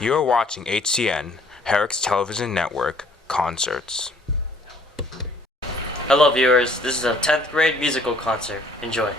You are watching HCN, Herricks Television Network, Concerts. Hello viewers, this is a 10th grade musical concert. Enjoy.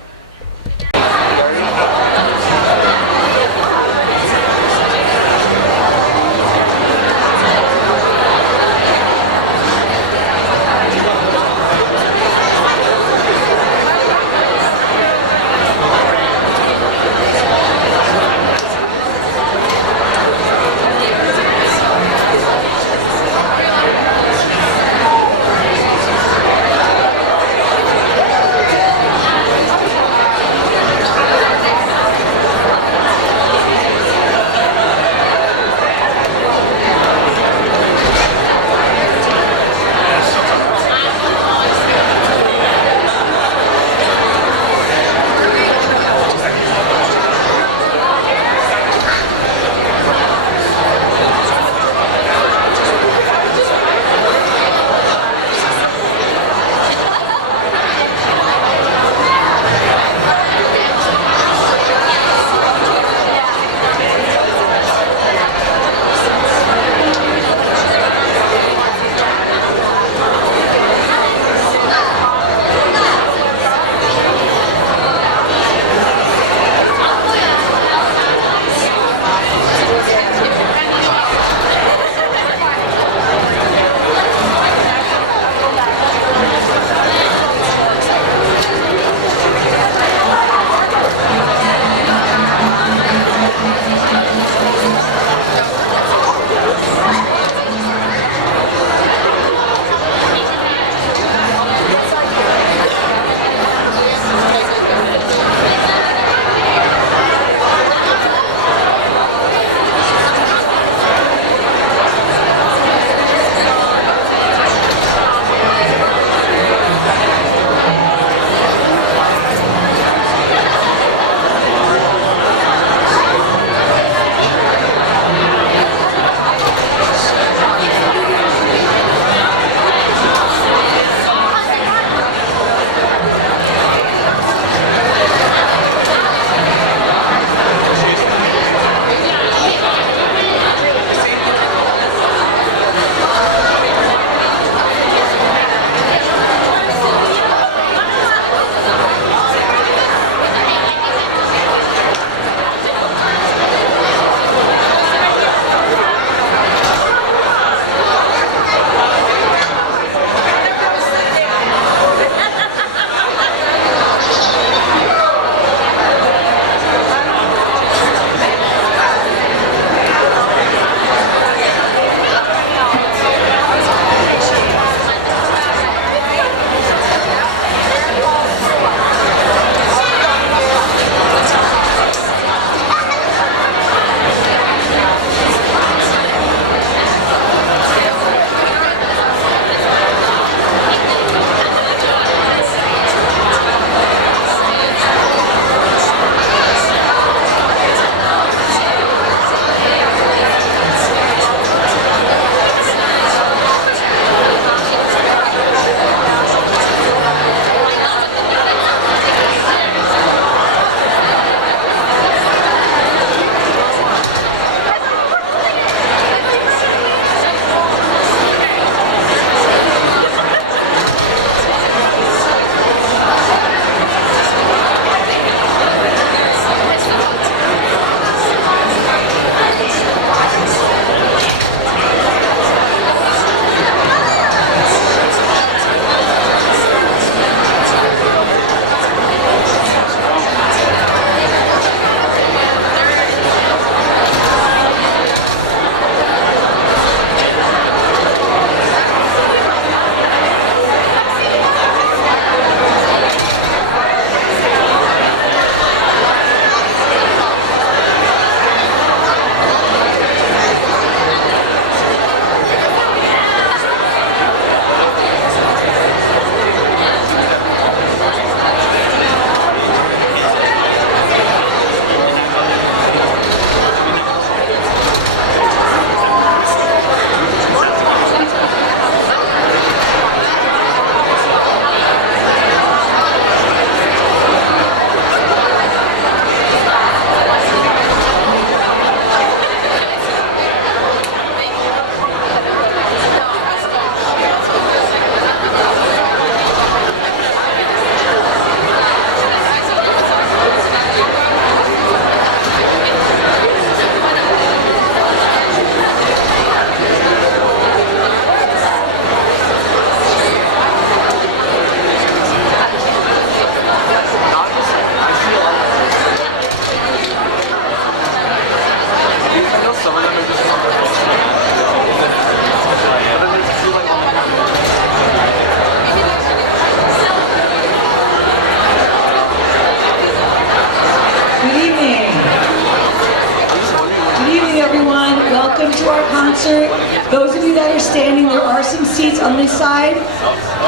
welcome to our concert. Those of you that are standing, there are some seats on this side.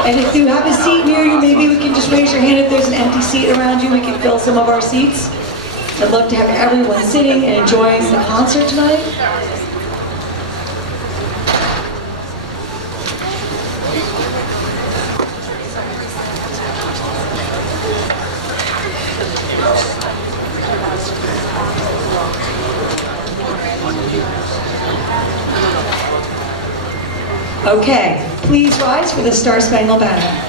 And if you have a seat near you, maybe we can just raise your hand if there's an empty seat around you. We can fill some of our seats. I'd love to have everyone sitting and enjoying the concert tonight. Okay, please rise for the Star Spangled Banner.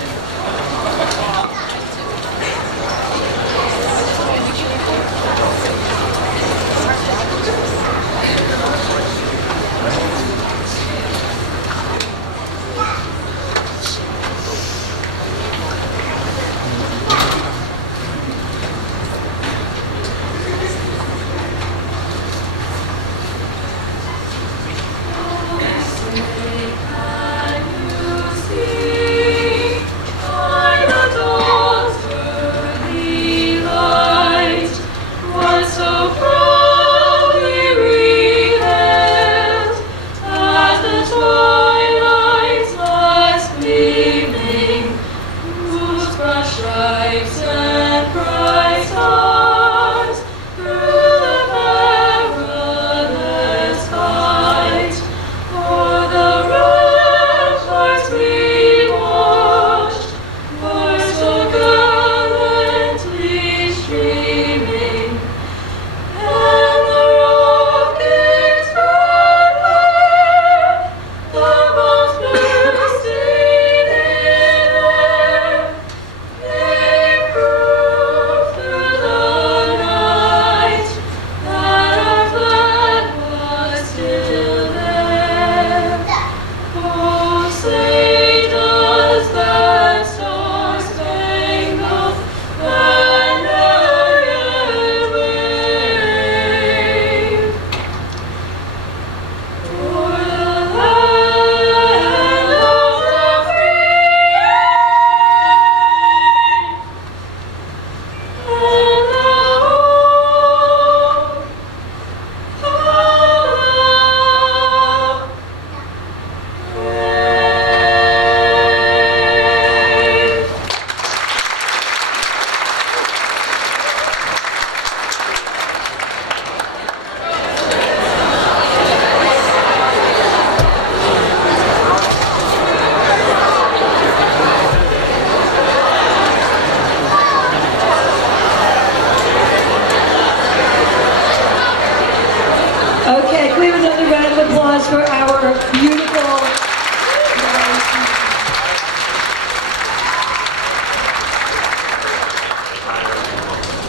Okay, can we have another round of applause for our beautiful...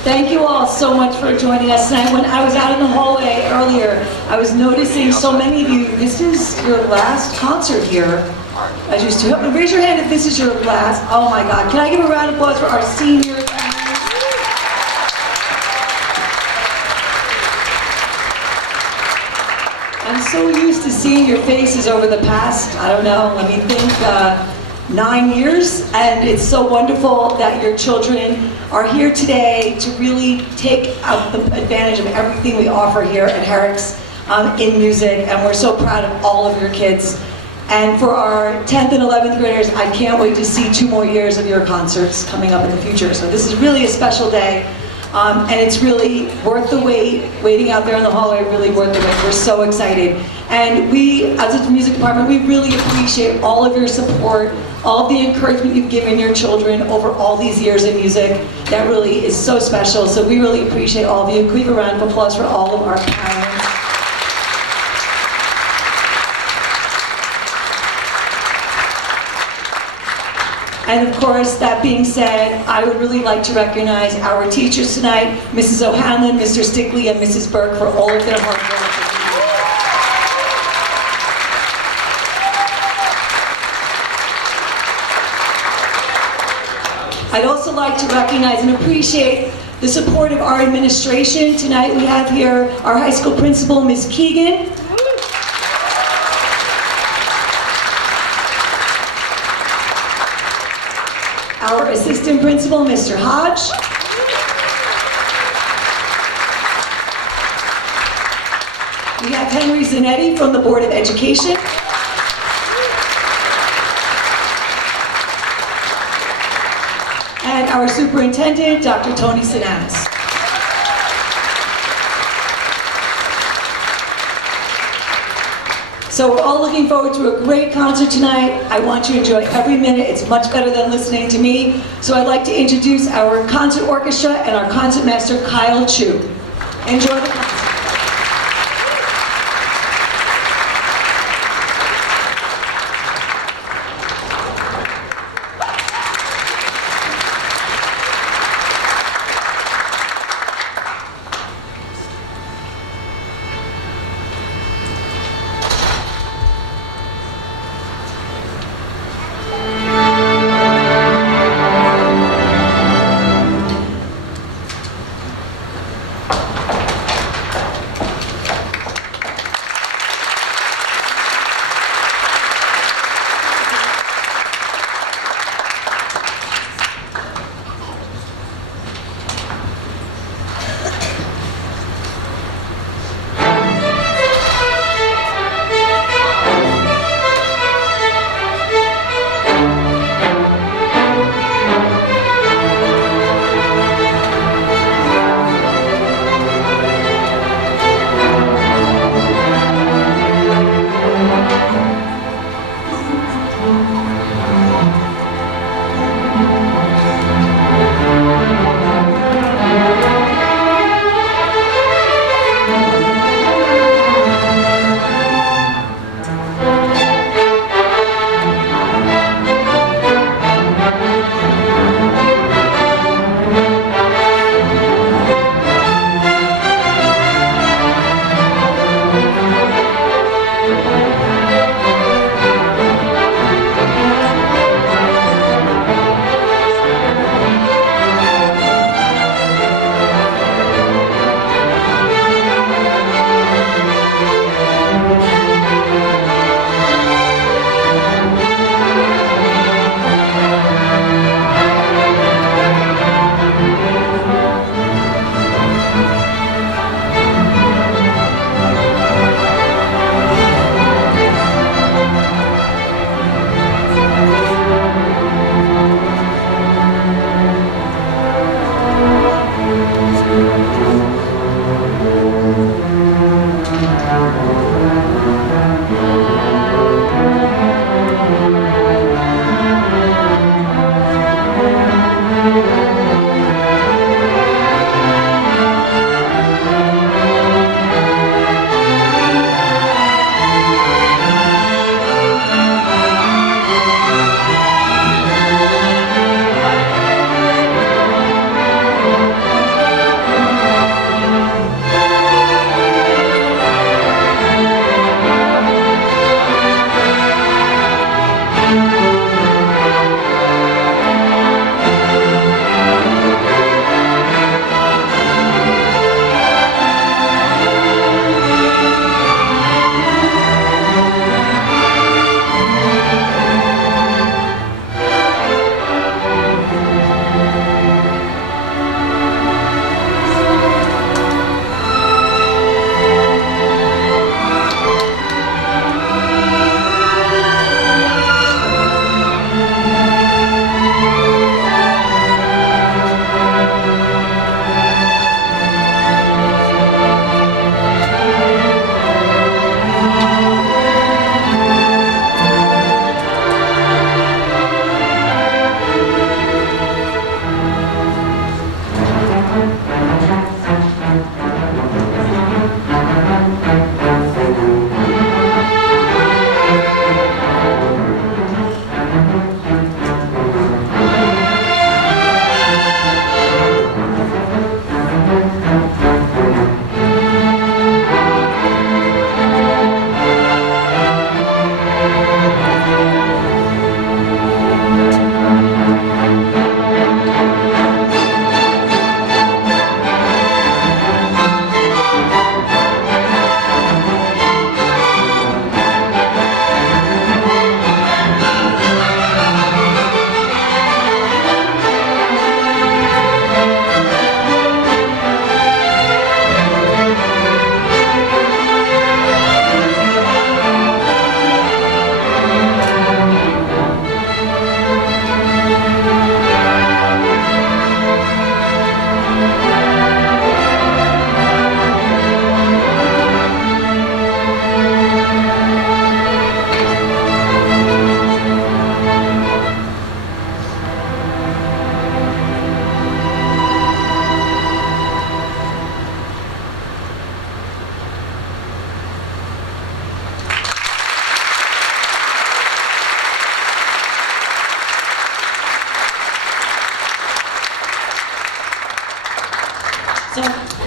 Thank you all so much for joining us tonight. When I was out in the hallway earlier, I was noticing so many of you, this is your last concert here. As you to raise your hand if this is your last. Oh my God, can I give a round of applause for our seniors? I'm so used to seeing your faces over the past, I don't know, let me think, 9 years, and it's so wonderful that your children are here today to really take advantage of everything we offer here at Herricks in music, and we're so proud of all of your kids. And for our 10th and 11th graders, I can't wait to see 2 more years of your concerts coming up in the future. So this is really a special day. And it's really worth the wait, waiting out there in the hallway, really worth the wait. We're so excited. And we, as a music department, we really appreciate all of your support, all of the encouragement you've given your children over all these years of music. That really is so special. So we really appreciate all of you. Can we have a round of applause for all of our parents? And of course, that being said, I would really like to recognize our teachers tonight, Mrs. O'Hanlon, Mr. Stickley, and Mrs. Burke for all of their hard work. I'd also like to recognize and appreciate the support of our administration. Tonight we have here our high school principal, Ms. Keegan. Our assistant principal, Mr. Hodge. We have Henry Zanetti from the Board of Education. And our superintendent, Dr. Tony Sinanis. So we're all looking forward to a great concert tonight. I want you to enjoy every minute. It's much better than listening to me. So I'd like to introduce our concert orchestra and our concertmaster, Kyle Chu. Enjoy the concert.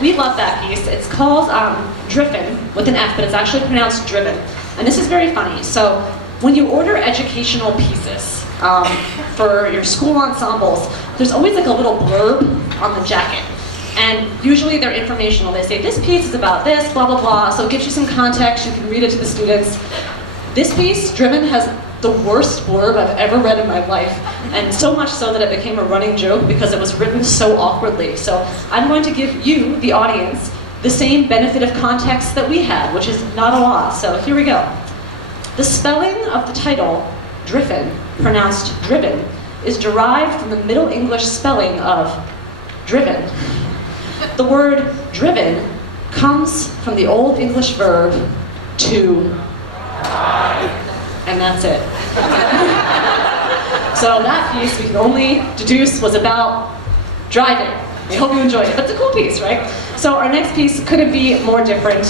we love that piece. It's called Driven, with an F, but it's actually pronounced Driven. And this is very funny. So when you order educational pieces for your school ensembles, there's always like a little blurb on the jacket. And usually they're informational. They say, this piece is about this, blah, blah, blah. So it gives you some context. You can read it to the students. This piece, Driven, has the worst blurb I've ever read in my life. And so much so that it became a running joke because it was written so awkwardly. So I'm going to give you, the audience, the same benefit of context that we had, which is not a lot. So here we go. The spelling of the title, Driven, pronounced driven, is derived from the Middle English spelling of driven. The word driven comes from the Old English verb to, and that's it. So that piece we can only deduce was about driving. I hope you enjoyed it, but it's a cool piece, right? So our next piece couldn't be more different.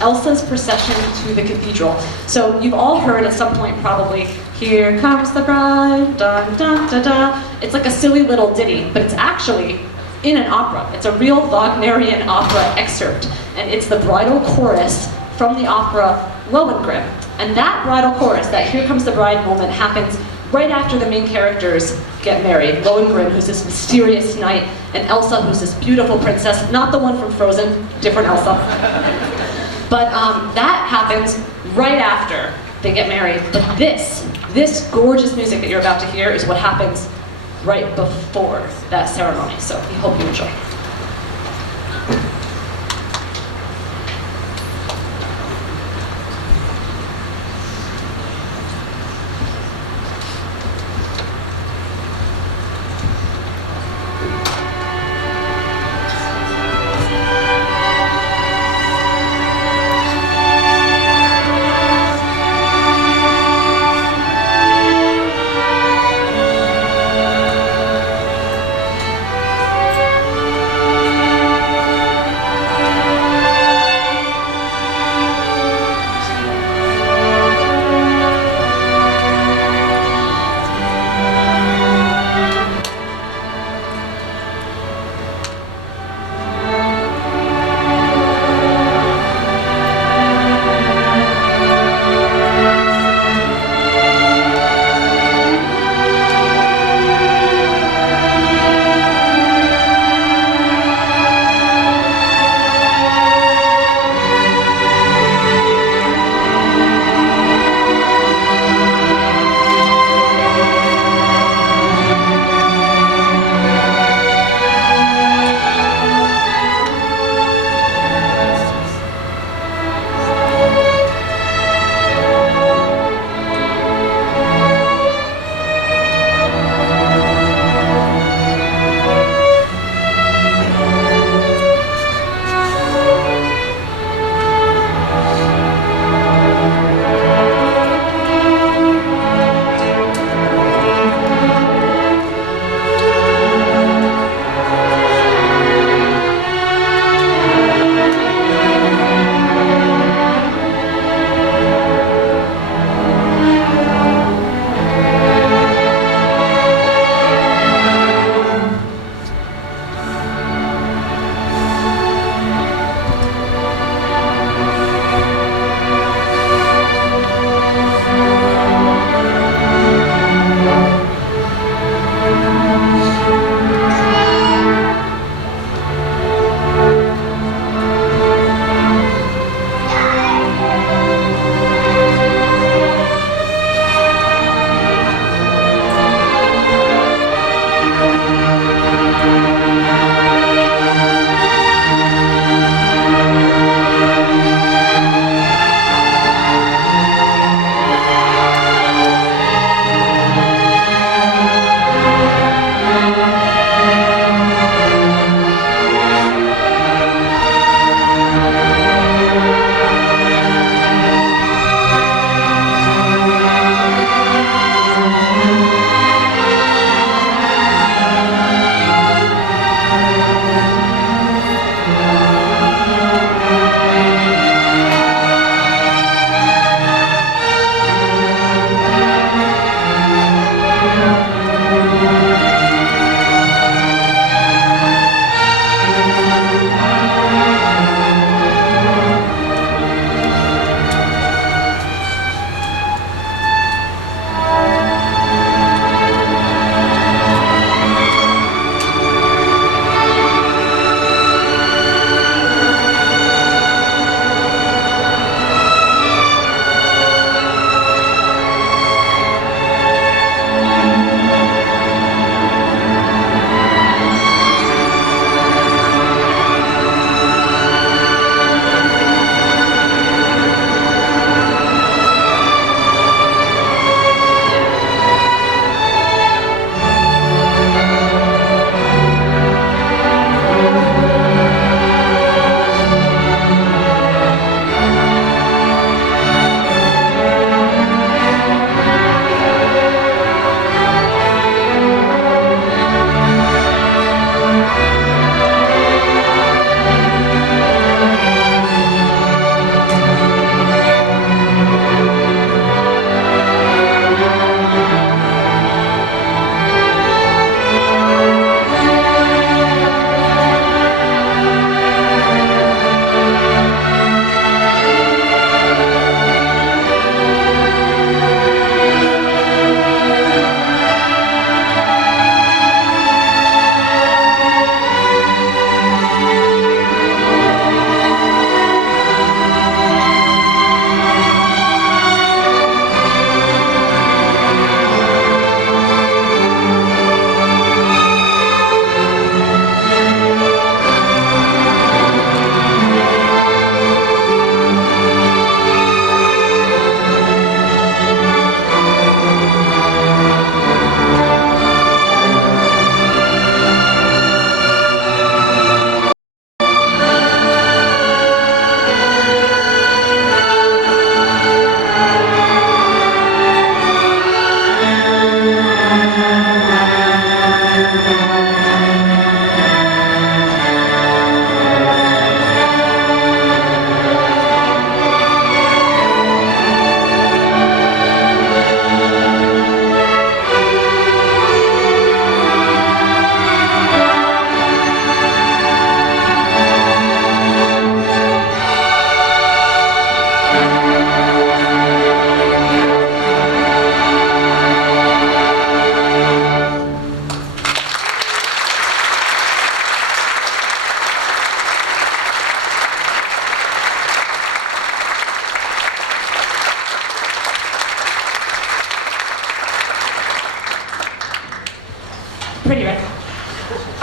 Elsa's Procession to the Cathedral. So you've all heard at some point probably, here comes the bride, dun dun da da. It's like a silly little ditty, but it's actually in an opera. It's a real Wagnerian opera excerpt, and it's the bridal chorus from the opera Lohengrin. And that bridal chorus, that here comes the bride moment, happens right after the main characters get married. Lohengrin, who's this mysterious knight, and Elsa, who's this beautiful princess, not the one from Frozen, different Elsa. But that happens right after they get married. But this gorgeous music that you're about to hear is what happens right before that ceremony. So we hope you enjoy.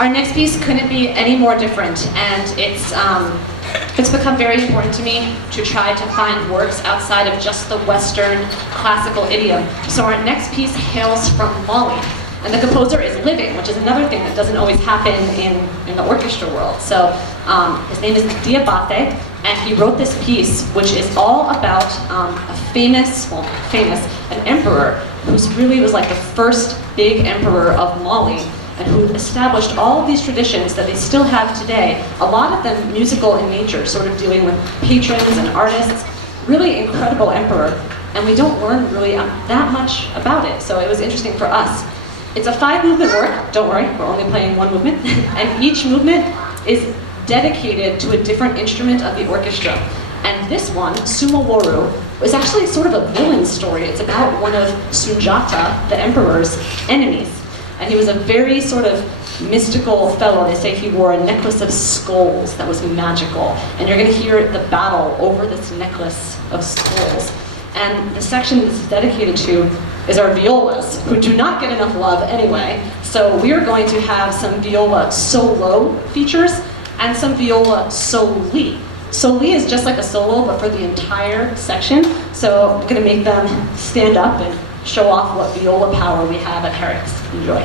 Our next piece couldn't be any more different, and it's become very important to me to try to find works outside of just the Western classical idiom. So our next piece hails from Mali, and the composer is living, which is another thing that doesn't always happen in the orchestra world. So his name is Diabate, and he wrote this piece, which is all about an emperor who's really was like the first big emperor of Mali, and who established all of these traditions that they still have today, a lot of them musical in nature, sort of dealing with patrons and artists. Really incredible emperor, and we don't learn really that much about it, so it was interesting for us. It's a 5-movement work, don't worry, we're only playing 1 movement, and each movement is dedicated to a different instrument of the orchestra. And this one, Sumaworu, is actually sort of a villain story. It's about one of Sunjata, the emperor's enemies. And he was a very sort of mystical fellow. They say he wore a necklace of skulls that was magical. And you're going to hear the battle over this necklace of skulls. And the section this is dedicated to is our violas, who do not get enough love anyway. So we are going to have some viola solo features and some viola soli. Soli is just like a solo, but for the entire section. So I'm going to make them stand up and show off what viola power we have at Herricks. Enjoy.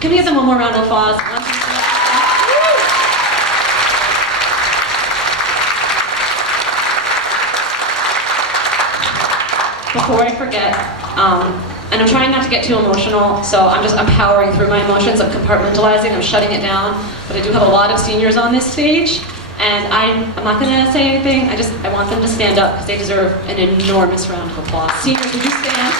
Can we give them one more round of applause? Before I forget, and I'm trying not to get too emotional, so I'm powering through my emotions, I'm compartmentalizing, I'm shutting it down, but I do have a lot of seniors on this stage, and I'm not gonna say anything, I want them to stand up because they deserve an enormous round of applause. Seniors, would you stand?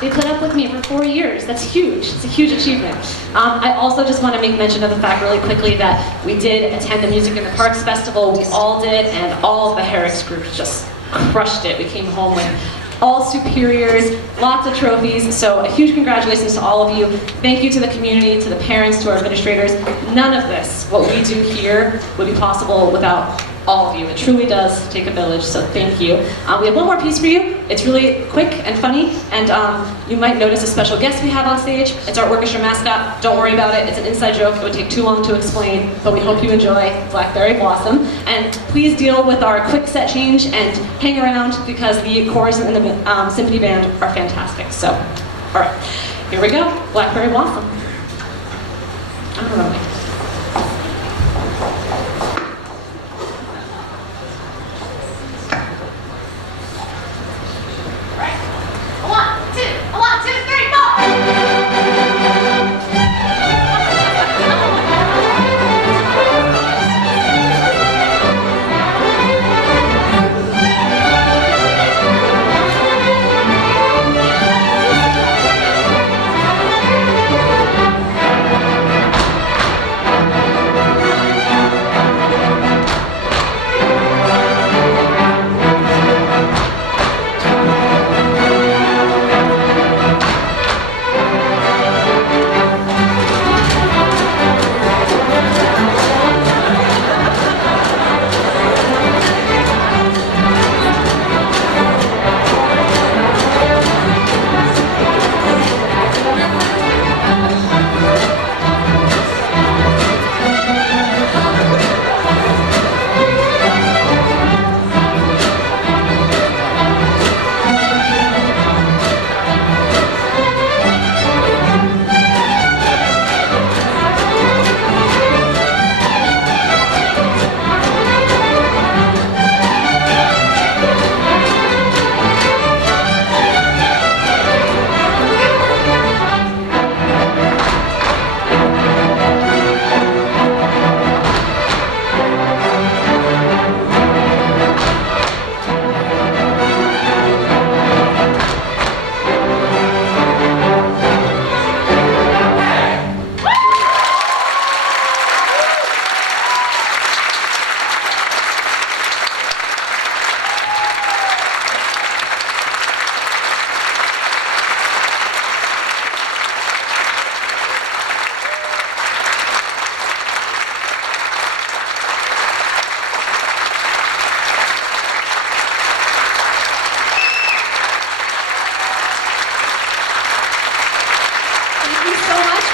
They put up with me for 4 years. That's huge. It's a huge achievement. I also just want to make mention of the fact really quickly that we did attend the Music in the Parks Festival. We all did, and all of the Herricks groups just crushed it. We came home with all superiors, lots of trophies, so a huge congratulations to all of you. Thank you to the community, to the parents, to our administrators. None of this, what we do here, would be possible without all of you. It truly does take a village, so thank you. We have one more piece for you. It's really quick and funny, and you might notice a special guest we have on stage. It's our orchestra mascot. Don't worry about it. It's an inside joke. It would take too long to explain, but we hope you enjoy Blackberry Blossom. And please deal with our quick set change and hang around because the chorus and the symphony band are fantastic. So, all right, here we go. Blackberry Blossom. I don't know.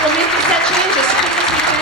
We'll make the set change as quick as we can.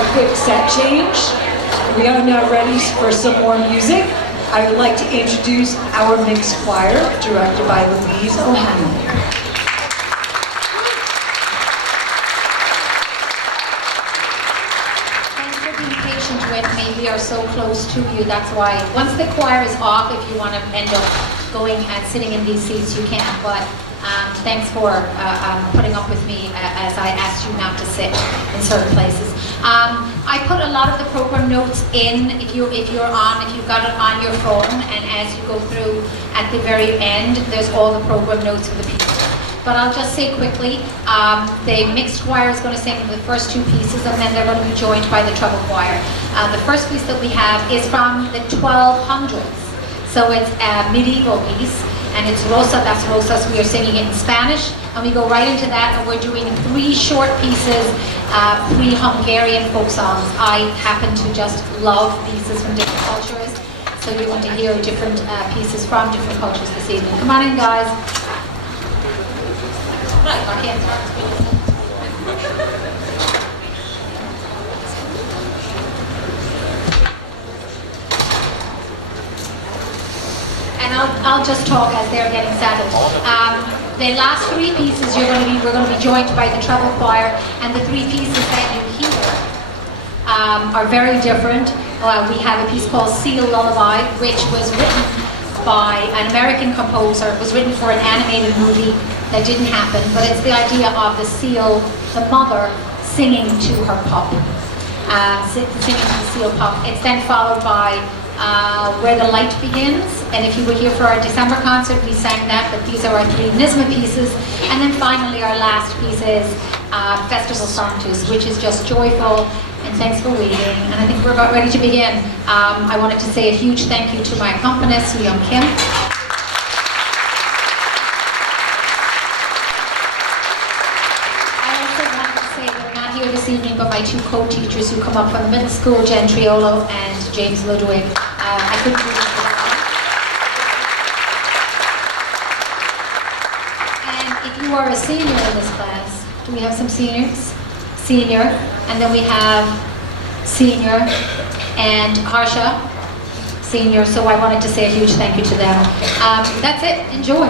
a quick set change. We are now ready for some more music. I would like to introduce our mixed choir, directed by Louise O'Hanlon. Thanks for being patient with me. We are so close to you. That's why once the choir is off, if you want to end up going and sitting in these seats, you can. But thanks for putting up with me as I asked you not to sit in certain places. I put a lot of the program notes in. If you've got it on your phone, and as you go through at the very end, there's all the program notes for the people. But I'll just say quickly, the mixed choir is going to sing the first two pieces, and then they're going to be joined by the treble choir. The first piece that we have is from the 1200s, so it's a medieval piece, and it's Rosa das Rosas. We are singing it in Spanish, and we go right into that, and we're doing 3 short pieces, 3 Hungarian folk songs. I happen to just love pieces from different cultures, so you're going to hear different pieces from different cultures this evening. Come on in, guys. Right, our hands are. And I'll just talk as they're getting settled. The last 3 pieces we're going to be joined by the treble choir, and the 3 pieces that you hear are very different. We have a piece called Seal Lullaby, which was written by an American composer. It was written for an animated movie that didn't happen, but it's the idea of the seal, the mother, singing to her pup, singing to the seal pup. It's then followed by Where the Light Begins, and if you were here for our December concert, we sang that, but these are our 3 Nisma pieces. And then finally our last piece is Festival Sanctus, which is just joyful, and thanks for waiting. And I think we're about ready to begin. I wanted to say a huge thank you to my accompanist, Young Kim. This evening, but my 2 co-teachers who come up from the middle school, Jen Triolo and James Ludwig. I couldn't do this without them. And if you are a senior in this class, do we have some seniors? Senior, and then we have senior and Harsha, senior, so I wanted to say a huge thank you to them. That's it, enjoy.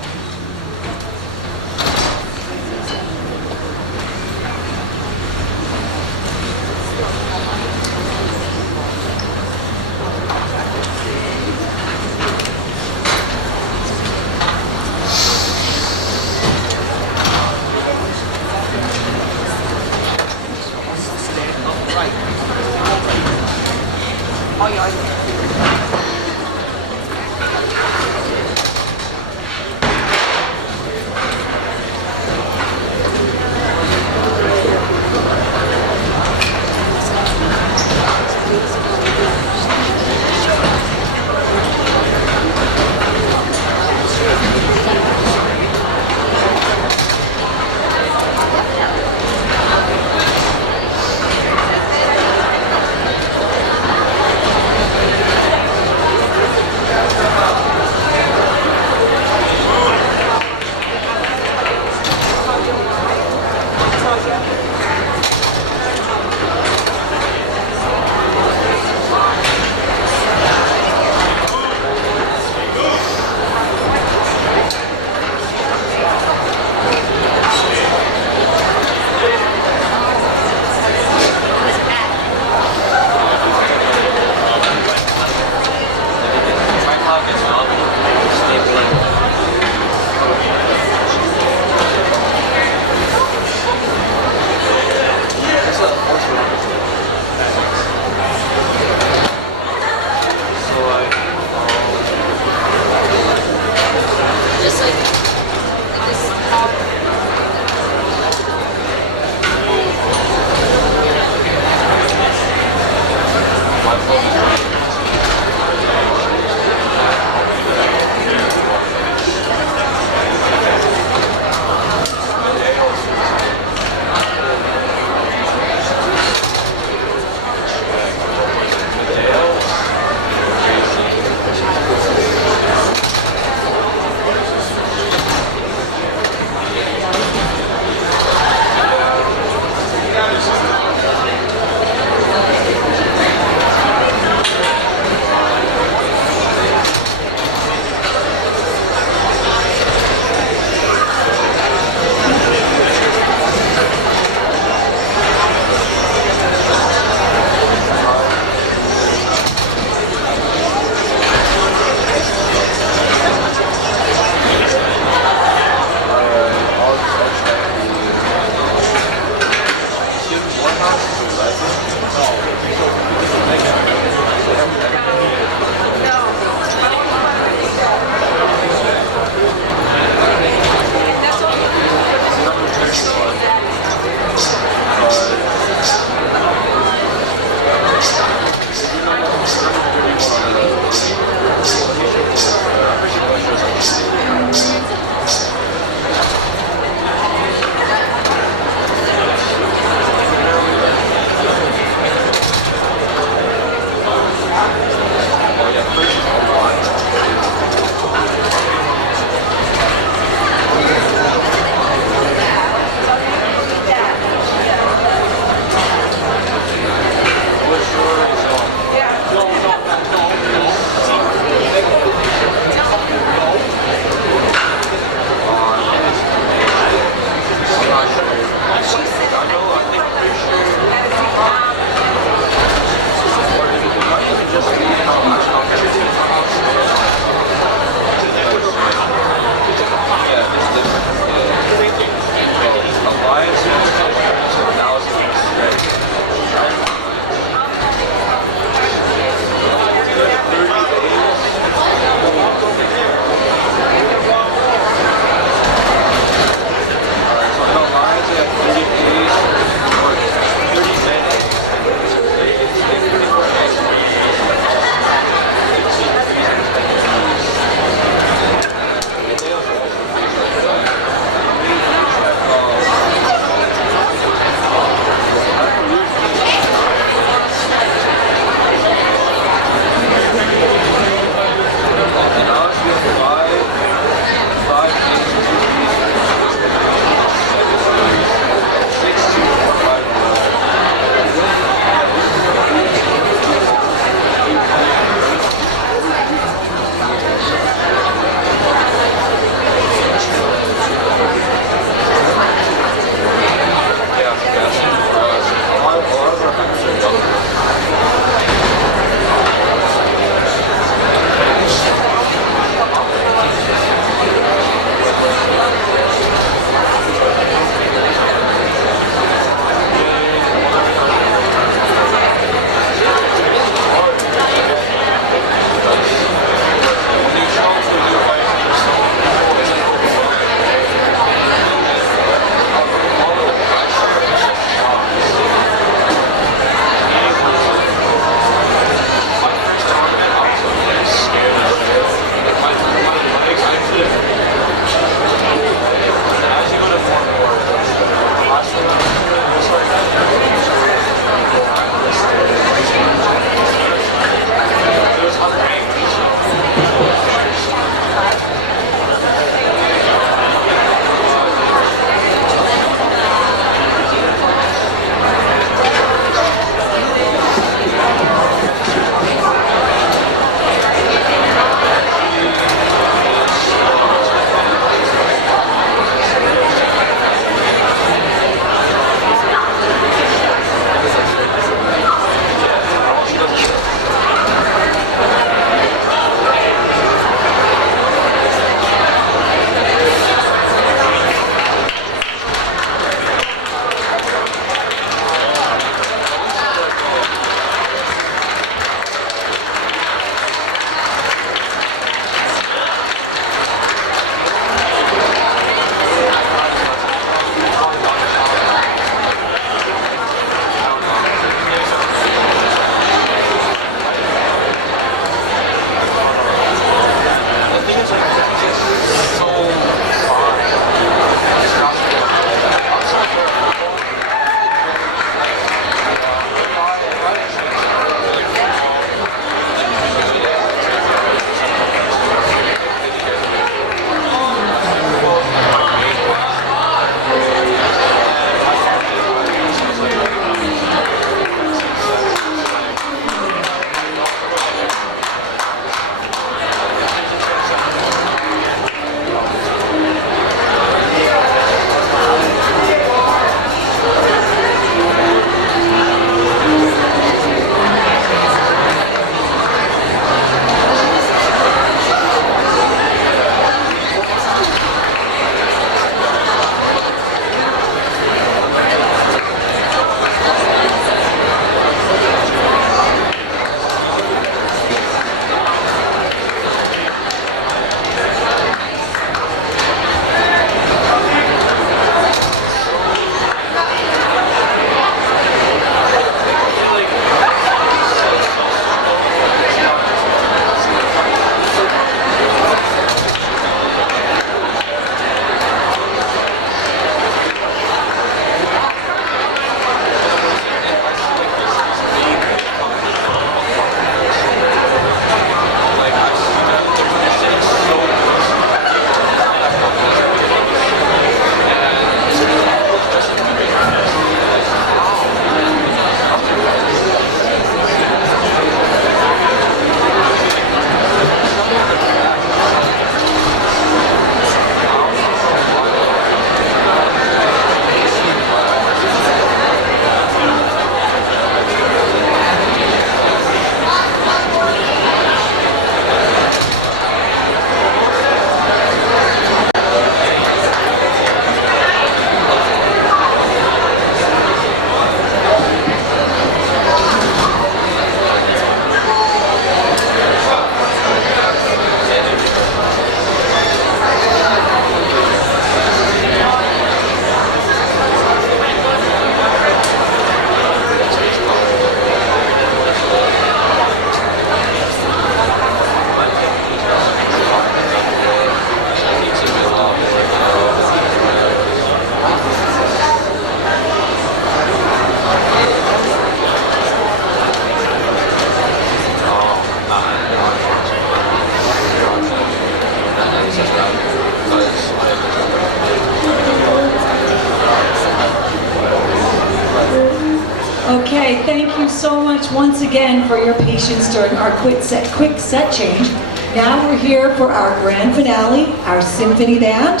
thank you so much once again for your patience during our quick set change. Now we're here for our grand finale, our symphony band.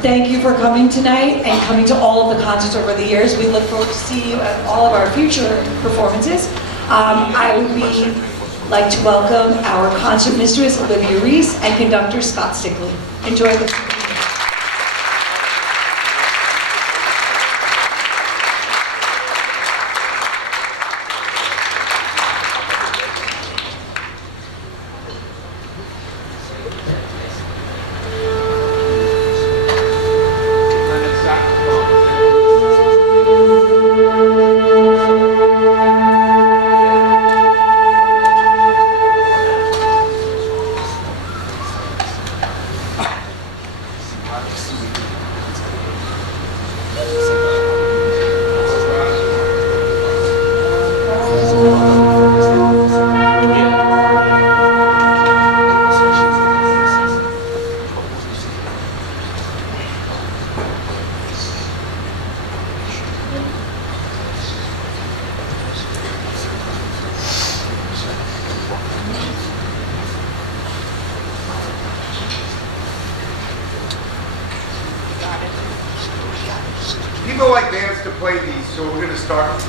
Thank you for coming tonight and coming to all of the concerts over the years. We look forward to seeing you at all of our future performances. I would like to welcome our concert mistress, Olivia Reese, and conductor, Scott Stickley. Enjoy the People like bands to play these, so we're going to start.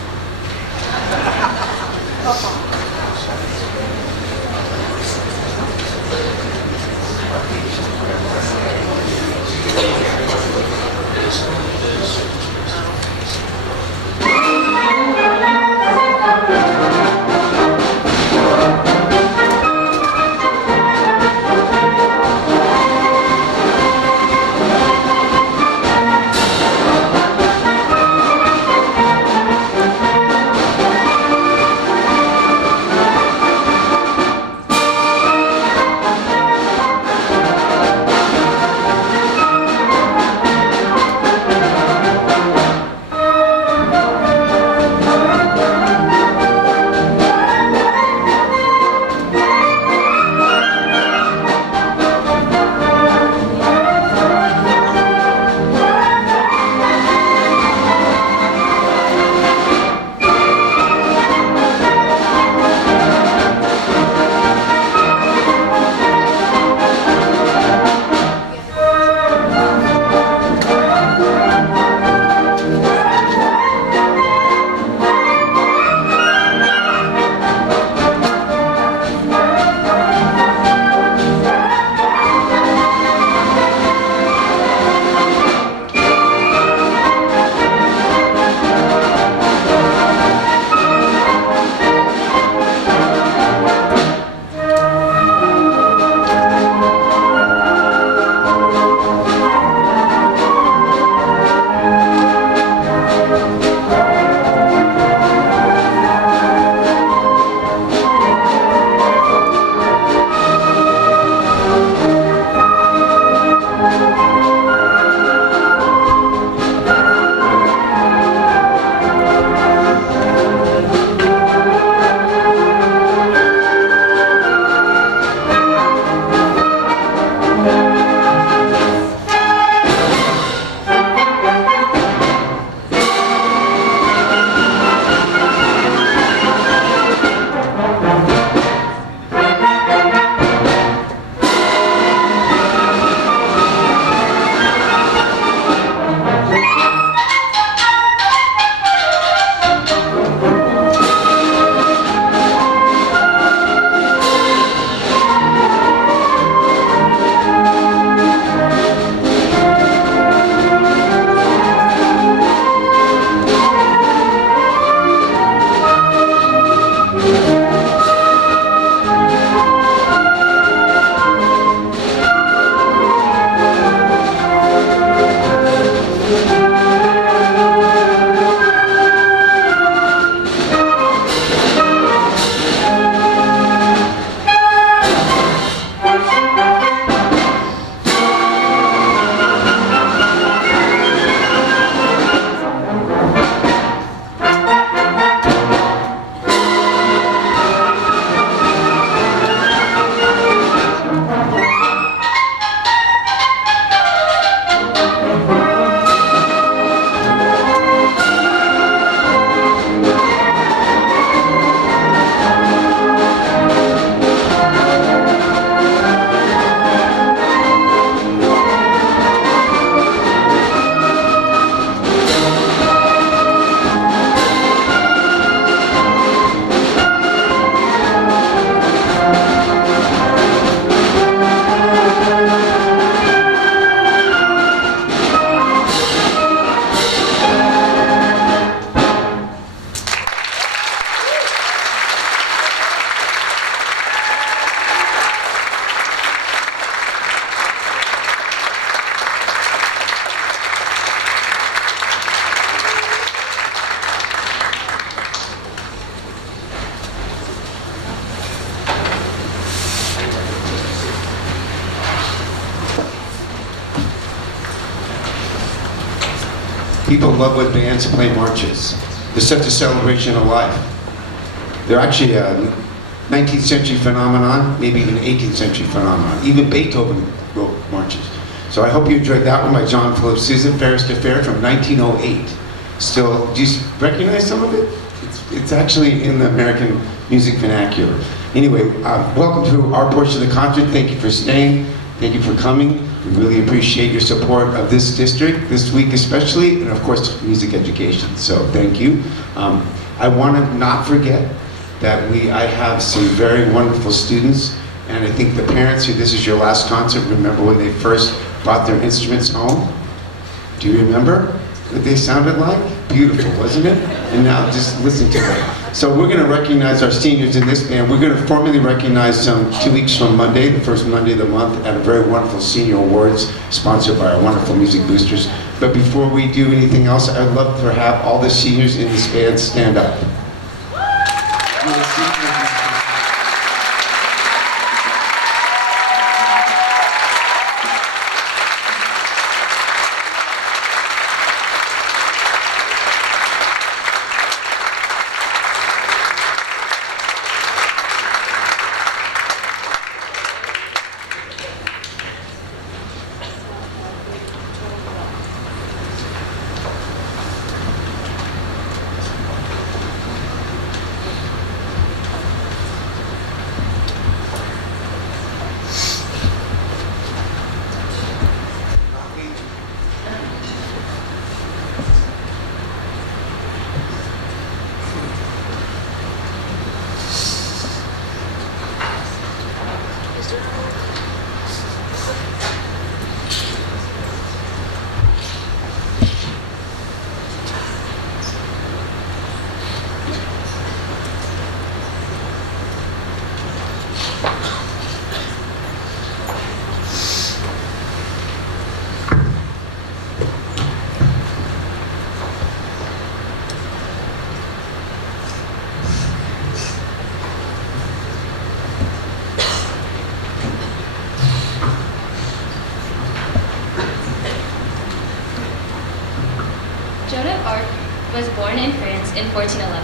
People love when bands play marches. They're such a celebration of life. They're actually a 19th century phenomenon, maybe even 18th century phenomenon. Even Beethoven wrote marches. So I hope you enjoyed that one by John Philip Sousa, Fairest Affair from 1908. Still, do you recognize some of it? It's actually in the American music vernacular. Anyway, welcome to our portion of the concert. Thank you for staying. Thank you for coming. We really appreciate your support of this district, this week especially, and of course, music education. So thank you. I want to not forget that I have some very wonderful students, and I think the parents who this is your last concert remember when they first brought their instruments home. Do you remember what they sounded like? Beautiful, wasn't it? And now just listen to them. So we're going to recognize our seniors in this band. We're going to formally recognize them 2 weeks from Monday, the first Monday of the month, at a very wonderful senior awards sponsored by our wonderful music boosters. But before we do anything else, I'd love to have all the seniors in this band stand up. Was born in France in 1411.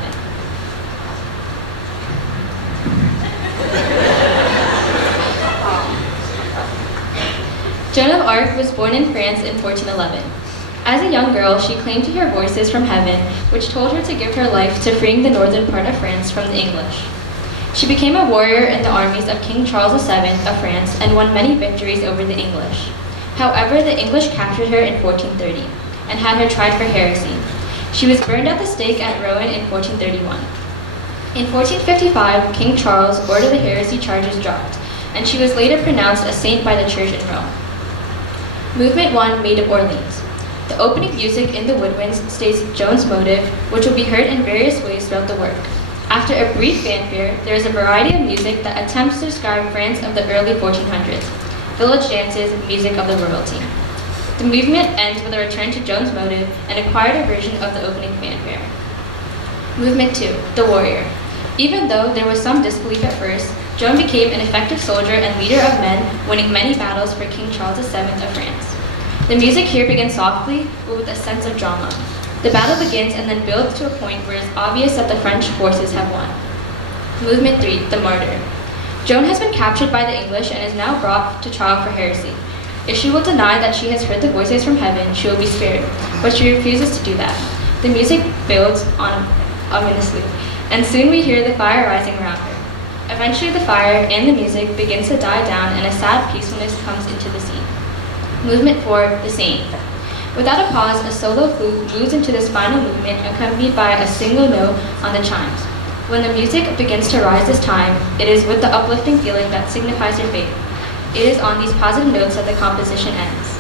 Joan of Arc was born in France in 1411. As a young girl, she claimed to hear voices from heaven, which told her to give her life to freeing the northern part of France from the English. She became a warrior in the armies of King Charles VII of France and won many victories over the English. However, the English captured her in 1430 and had her tried for heresy. She was burned at the stake at Rouen in 1431. In 1455, King Charles ordered the heresy charges dropped, and she was later pronounced a saint by the Church in Rome. Movement 1, Maid of Orleans. The opening music in the woodwinds states Joan's motive, which will be heard in various ways throughout the work. After a brief fanfare, there is a variety of music that attempts to describe France of the early 1400s, village dances, music of the royalty. The movement ends with a return to Joan's motive and a quieter version of the opening fanfare. Movement 2, The Warrior. Even though there was some disbelief at first, Joan became an effective soldier and leader of men, winning many battles for King Charles VII of France. The music here begins softly, but with a sense of drama. The battle begins and then builds to a point where it is obvious that the French forces have won. Movement 3, The Martyr. Joan has been captured by the English and is now brought to trial for heresy. If she will deny that she has heard the voices from heaven, she will be spared, but she refuses to do that. The music builds on ominously, and soon we hear the fire rising around her. Eventually the fire and the music begins to die down and a sad peacefulness comes into the scene. Movement 4, The Saint. Without a pause, a solo flute moves into this final movement accompanied by a single note on the chimes. When the music begins to rise this time, it is with the uplifting feeling that signifies your faith. It is on these positive notes that the composition ends.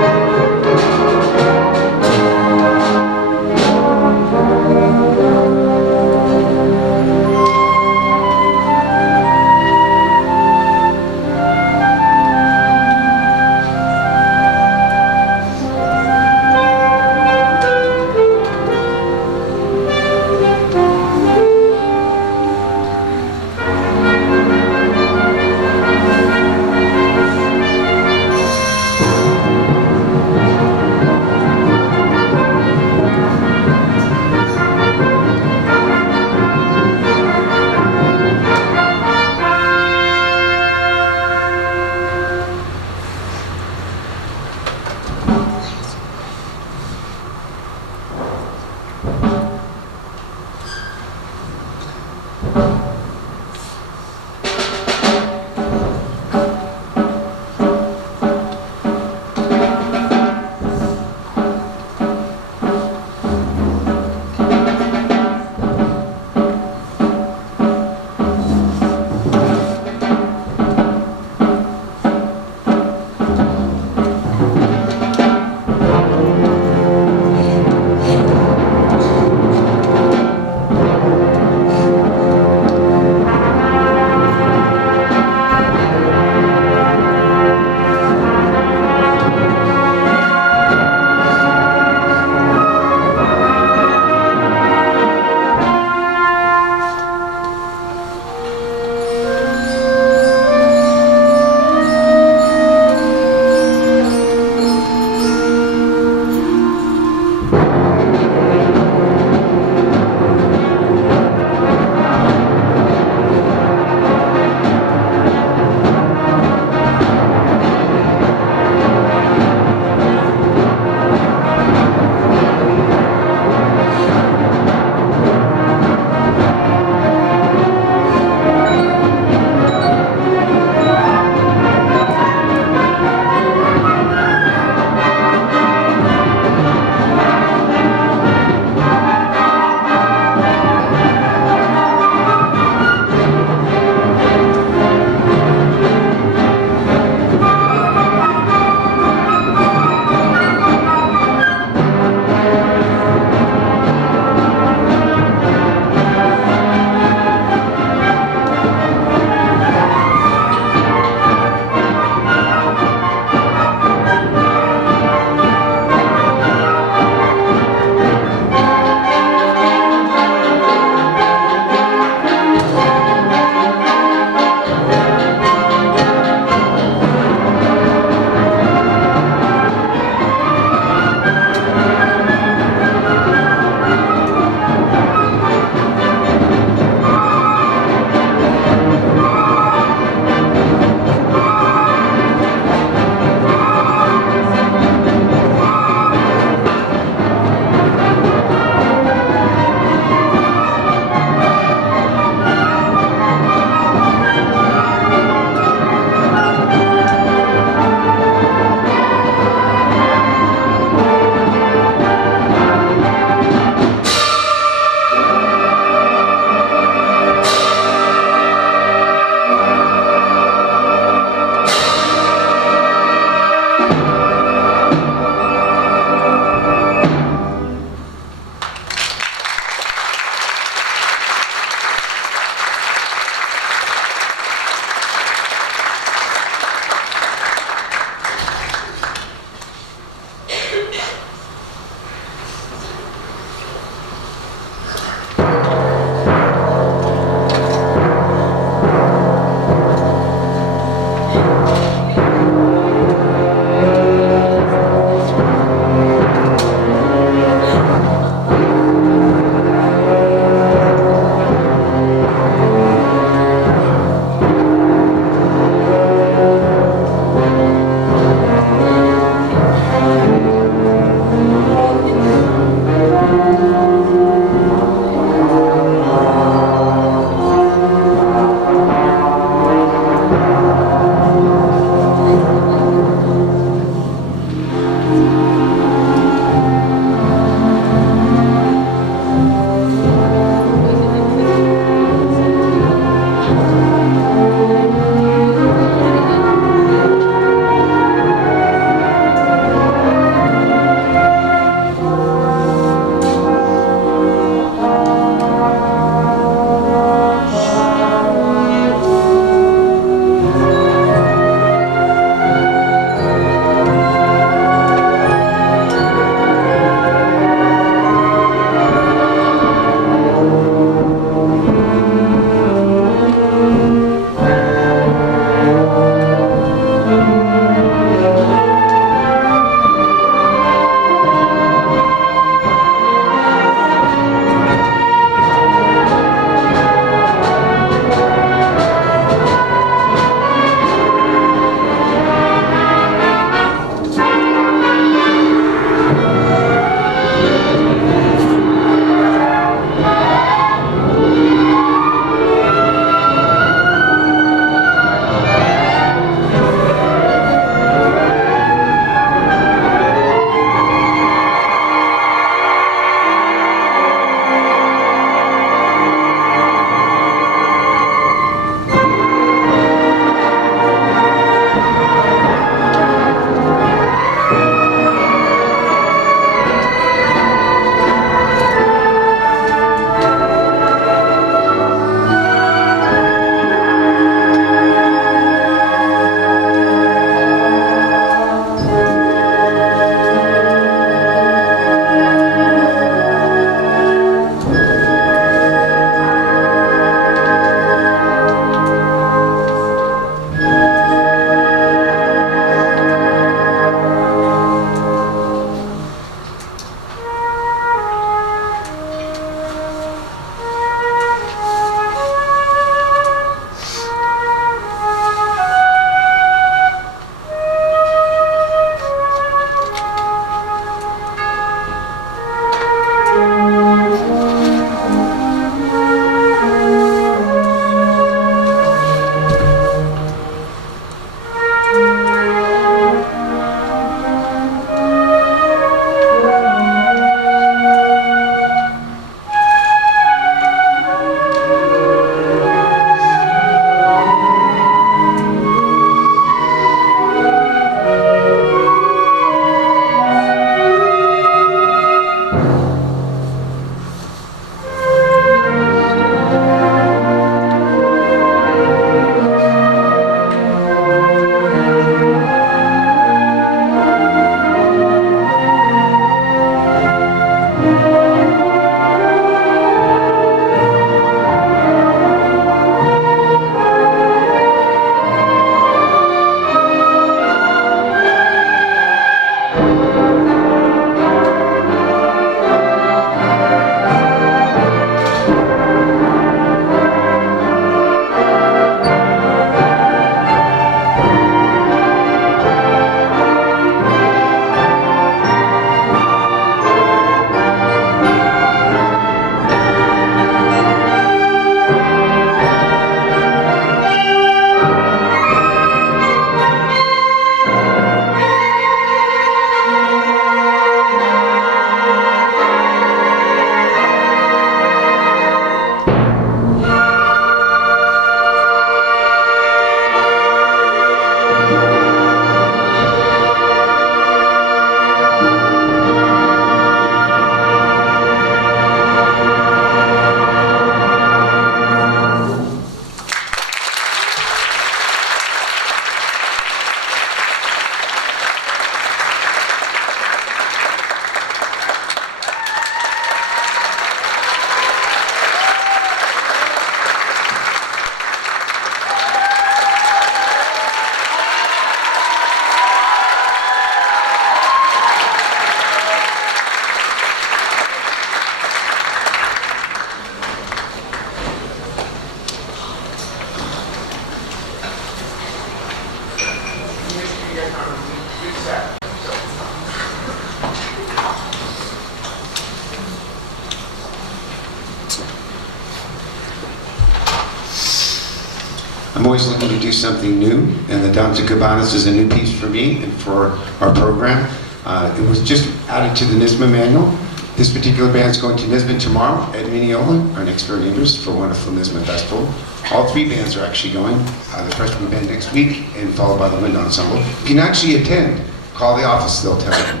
I'm always looking to do something new, and the Dames and Cabanas is a new piece for me and for our program. It was just added to the NISBA manual. This particular band is going to NISBA tomorrow at Mineola, our next door neighbors, for a wonderful NISBA festival. All three bands are actually going. The freshman band next week, and followed by the wind ensemble. You can actually attend. Call the office, they'll tell you.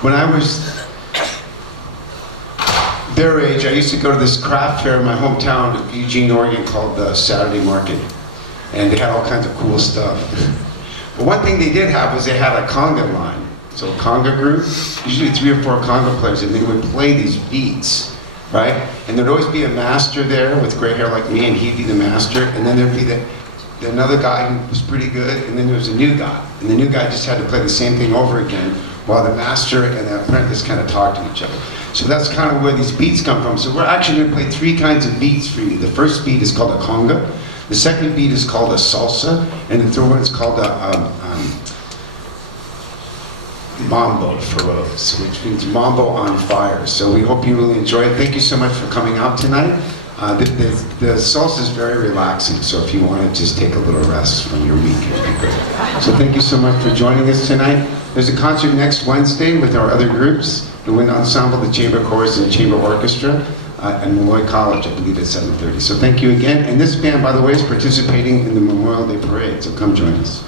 When I was their age, I used to go to this craft fair in my hometown of Eugene, Oregon, called the Saturday Market. And they had all kinds of cool stuff. But one thing they did have was they had a conga line. So a conga group, usually 3 or 4 conga players, and they would play these beats, right? And there'd always be a master there with gray hair like me, and he'd be the master, and then there'd be another guy who was pretty good, and then there was a new guy. And the new guy just had to play the same thing over again, while the master and the apprentice kind of talked to each other. So that's kind of where these beats come from. So we're actually going to play 3 kinds of beats for you. The first beat is called a conga, the second beat is called a salsa, and the third one is called a mambo feroz, which means mambo on fire. So we hope you really enjoy it. Thank you so much for coming out tonight. The salsa is very relaxing, so if you want to just take a little rest from your week, it would be great. So thank you so much for joining us tonight. There's a concert next Wednesday with our other groups, the Wind Ensemble, the Chamber Chorus, and the Chamber Orchestra at Malloy College, I believe at 7:30. So thank you again. And this band, by the way, is participating in the Memorial Day Parade, so come join us.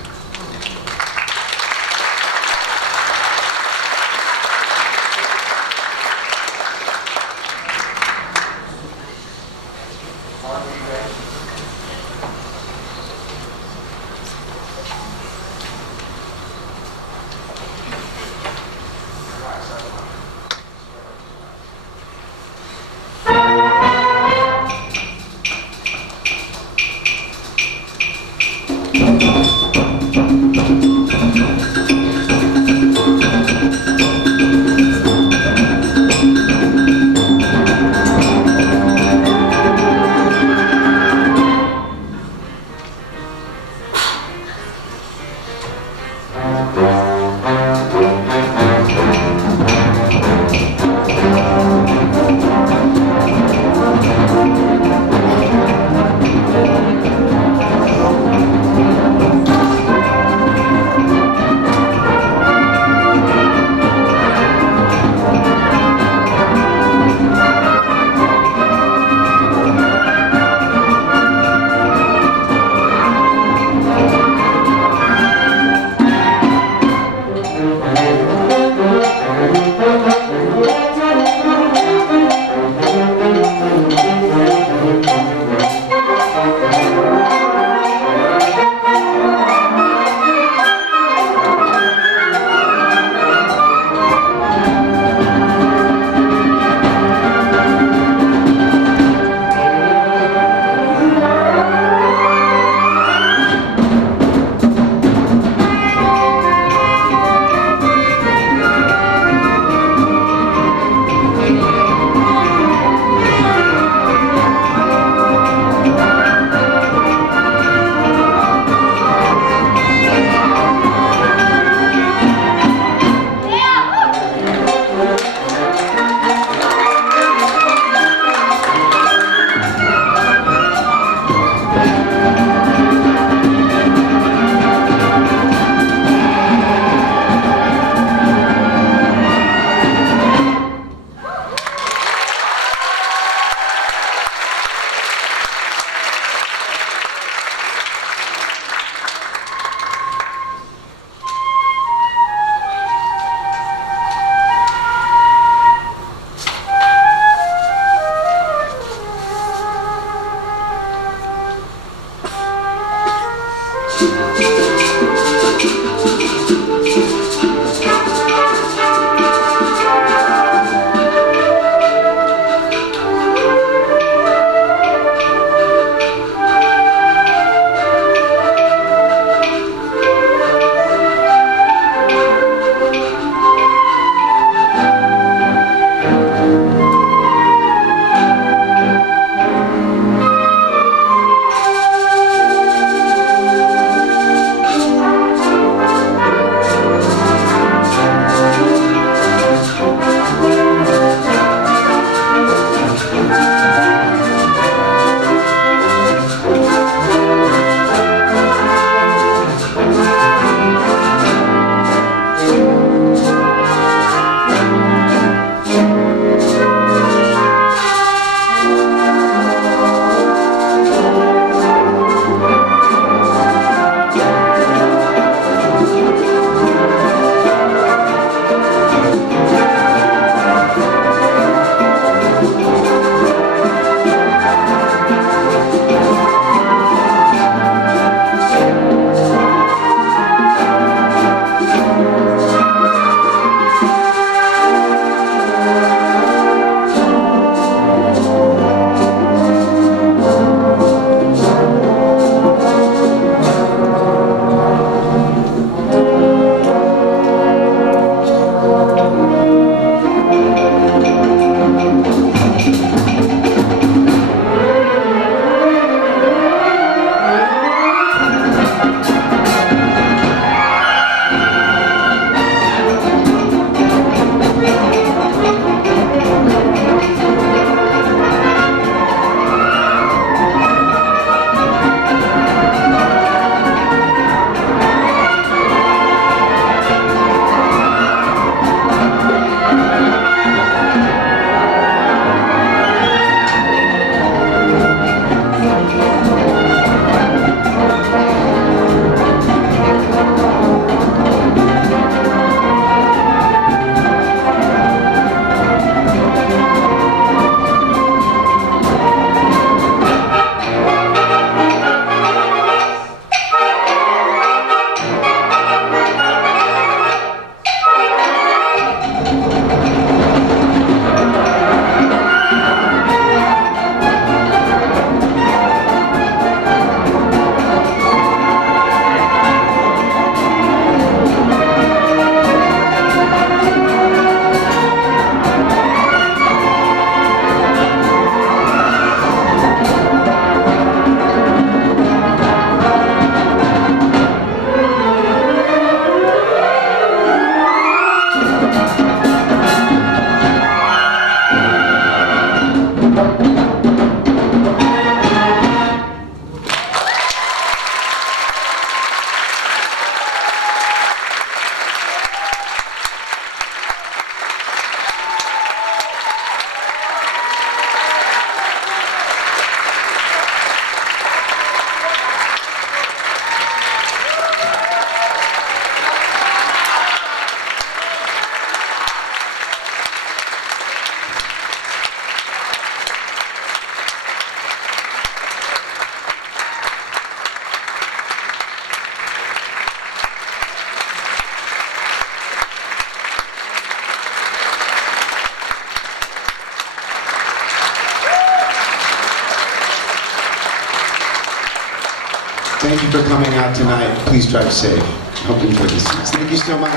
Thank you for coming out tonight. Please drive safe. Hope you enjoy the seats. Thank you so much.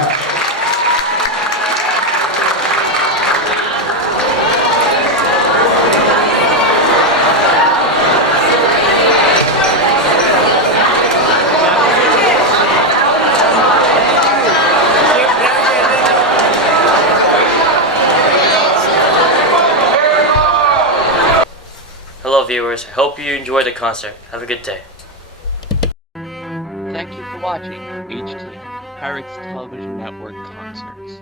Hello viewers, I hope you enjoyed the concert. Have a good day. Thank you for watching HT, Herricks Television Network Concerts.